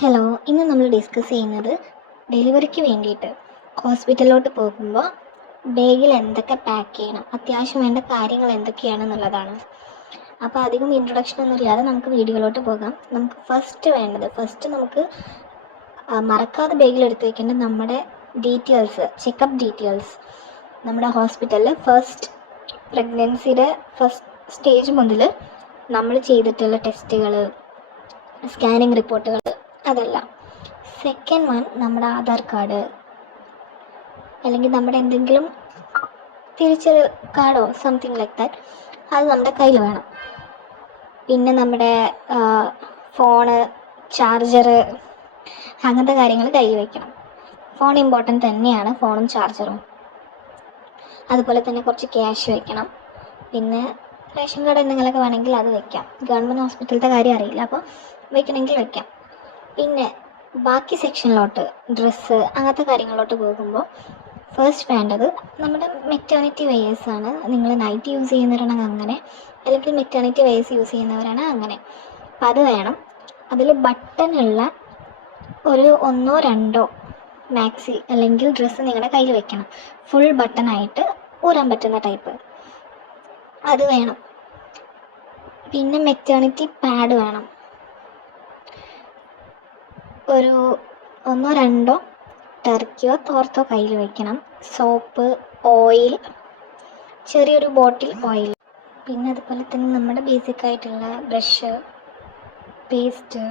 Hello, ഇന്ന് നമ്മൾ discuss ചെയ്യുന്നത് ഡെലിവറിക്ക് വേണ്ടിയിട്ട് ഹോസ്പിറ്റലിലോട്ട് പോകുമ്പോൾ ബാഗിൽ എന്തൊക്കെ പാക്ക് ചെയ്യണം, അത്യാവശ്യം വേണ്ട കാര്യങ്ങൾ എന്തൊക്കെയാണെന്നുള്ളതാണ്. അപ്പോൾ അധികം ഇൻട്രൊഡക്ഷൻ ഒന്നും ഇല്ലാതെ നമുക്ക് വീഡിയോയിലോട്ട് പോകാം. നമുക്ക് ഫസ്റ്റ് നമുക്ക് മറക്കാതെ ബാഗിൽ എടുത്ത് വയ്ക്കേണ്ട നമ്മുടെ ഡീറ്റെയിൽസ്, ചെക്കപ്പ് ഡീറ്റെയിൽസ്. നമ്മുടെ ഹോസ്പിറ്റലിൽ പ്രഗ്നൻസിയുടെ ഫസ്റ്റ് സ്റ്റേജ് മുതൽ നമ്മൾ ചെയ്തിട്ടുള്ള ടെസ്റ്റുകൾ, സ്കാനിങ് റിപ്പോർട്ടുകൾ, അതെല്ലാം. സെക്കൻഡ് വൺ, നമ്മുടെ ആധാർ കാർഡ് അല്ലെങ്കിൽ നമ്മുടെ എന്തെങ്കിലും തിരിച്ചറിയൽ കാർഡോ സംതിങ് ലൈക്ക് ദാറ്റ്, അത് നമ്മുടെ കയ്യിൽ വേണം. പിന്നെ നമ്മുടെ ഫോണ്, ചാർജർ, അങ്ങനത്തെ കാര്യങ്ങൾ കയ്യിൽ വയ്ക്കണം. ഫോൺ ഇമ്പോർട്ടൻ്റ് തന്നെയാണ്, ഫോണും ചാർജറും. അതുപോലെ തന്നെ കുറച്ച് ക്യാഷ് വയ്ക്കണം. പിന്നെ റേഷൻ കാർഡ് എന്തെങ്കിലുമൊക്കെ വേണമെങ്കിൽ അത് വയ്ക്കാം. ഗവൺമെൻറ് ഹോസ്പിറ്റലത്തെ കാര്യം അറിയില്ല, അപ്പോൾ വയ്ക്കണമെങ്കിൽ വയ്ക്കാം. പിന്നെ ബാക്കി സെക്ഷനിലോട്ട്, ഡ്രസ്സ്, അങ്ങനത്തെ കാര്യങ്ങളിലോട്ട് പോകുമ്പോൾ ഫസ്റ്റ് വേണ്ടത് നമ്മുടെ മെറ്റേണിറ്റി വെയേഴ്സാണ്. നിങ്ങൾ നൈറ്റ് യൂസ് ചെയ്യുന്നവരാണെങ്കിൽ അങ്ങനെ, അല്ലെങ്കിൽ മെറ്റേണിറ്റി വെയേഴ്സ് യൂസ് ചെയ്യുന്നവരാണ് അങ്ങനെ. അപ്പം അത് വേണം. അതിൽ ബട്ടണുള്ള ഒരു 1-2 മാക്സി അല്ലെങ്കിൽ ഡ്രസ്സ് നിങ്ങളുടെ കയ്യിൽ വെക്കണം. ഫുൾ ബട്ടണായിട്ട് ഊരാൻ പറ്റുന്ന ടൈപ്പ്, അത് വേണം. പിന്നെ മെറ്റേണിറ്റി പാഡ് വേണം. ഒരു 1-2 ടർക്കിയോ തോർത്തോ കയ്യിൽ വയ്ക്കണം. സോപ്പ്, ഓയിൽ, ചെറിയൊരു ബോട്ടിൽ ഓയിൽ. പിന്നെ അതുപോലെ തന്നെ നമ്മുടെ ബേസിക് ആയിട്ടുള്ള ബ്രഷ്, പേസ്റ്റ്,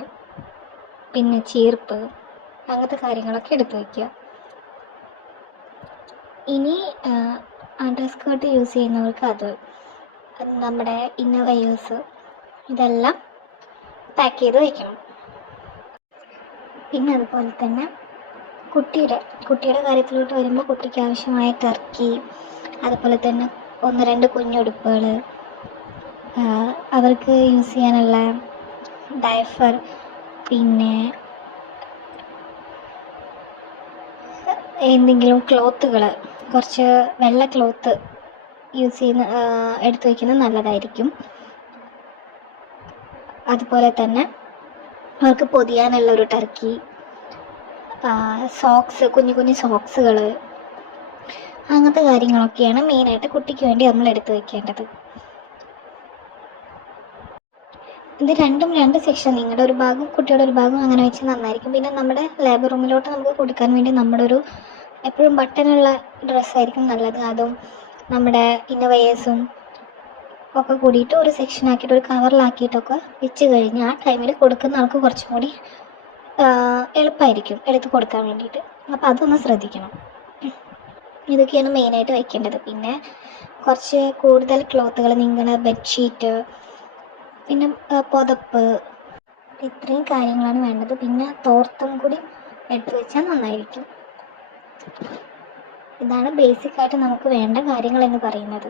പിന്നെ ചീർപ്പ്, അങ്ങനത്തെ കാര്യങ്ങളൊക്കെ എടുത്ത് വയ്ക്കുക. ഇനി അണ്ടർ സ്കേർട്ട് യൂസ് ചെയ്യുന്നവർക്ക് അത് നമ്മുടെ ഇന്നർ വെയേഴ്സ്, ഇതെല്ലാം പാക്ക് ചെയ്ത് വയ്ക്കണം. പിന്നെ അതുപോലെ തന്നെ കുട്ടിയുടെ കാര്യത്തിലോട്ട് വരുമ്പോൾ കുട്ടിക്ക് ആവശ്യമായ ടർക്കി, അതുപോലെ തന്നെ 1-2 കുഞ്ഞുടുപ്പുകൾ, അവർക്ക് യൂസ് ചെയ്യാനുള്ള ഡയഫർ, പിന്നെ എന്തെങ്കിലും ക്ലോത്തുകൾ, കുറച്ച് വെള്ള ക്ലോത്ത് എടുത്തു വയ്ക്കുന്നത് നല്ലതായിരിക്കും. അതുപോലെ തന്നെ അവർക്ക് പൊതിയാനുള്ള ഒരു ടർക്കി, സോക്സ്, കുഞ്ഞു സോക്സുകൾ, അങ്ങനത്തെ കാര്യങ്ങളൊക്കെയാണ് മെയിനായിട്ട് കുട്ടിക്ക് വേണ്ടി നമ്മൾ എടുത്തു വയ്ക്കേണ്ടത്. ഇത് രണ്ടും 2 സെക്ഷൻ, നിങ്ങളുടെ ഒരു ഭാഗം കുട്ടിയുടെ ഒരു ഭാഗം, അങ്ങനെ വെച്ച് നന്നായിരിക്കും. പിന്നെ നമ്മുടെ ലേബർ റൂമിലോട്ട് നമുക്ക് കൊടുക്കാൻ വേണ്ടി നമ്മുടെ ഒരു എപ്പോഴും ബട്ടണുള്ള ഡ്രസ്സായിരിക്കും നല്ലത്. അതും നമ്മുടെ ഇന്നർവെയേഴ്സും ഒക്കെ കൂടിയിട്ട് ഒരു സെക്ഷനാക്കിയിട്ട് ഒരു കവറിലാക്കിയിട്ടൊക്കെ വെച്ച് കഴിഞ്ഞ് ആ ടൈമിൽ കൊടുക്കുന്ന ആൾക്ക് കുറച്ചും കൂടി എളുപ്പമായിരിക്കും എടുത്ത് കൊടുക്കാൻ വേണ്ടിയിട്ട്. അപ്പോൾ അതൊന്ന് ശ്രദ്ധിക്കണം. ഇതൊക്കെയാണ് മെയിനായിട്ട് വയ്ക്കേണ്ടത്. പിന്നെ കുറച്ച് കൂടുതൽ ക്ലോത്തുകൾ, നിങ്ങളുടെ ബെഡ്ഷീറ്റ്, പിന്നെ പുതപ്പ്, ഇത്രയും കാര്യങ്ങളാണ് വേണ്ടത്. പിന്നെ തോർത്തും കൂടി എടുത്ത് വെച്ചാൽ നന്നായിരിക്കും. ഇതാണ് ബേസിക്കായിട്ട് നമുക്ക് വേണ്ട കാര്യങ്ങൾ എന്ന് പറയുന്നത്.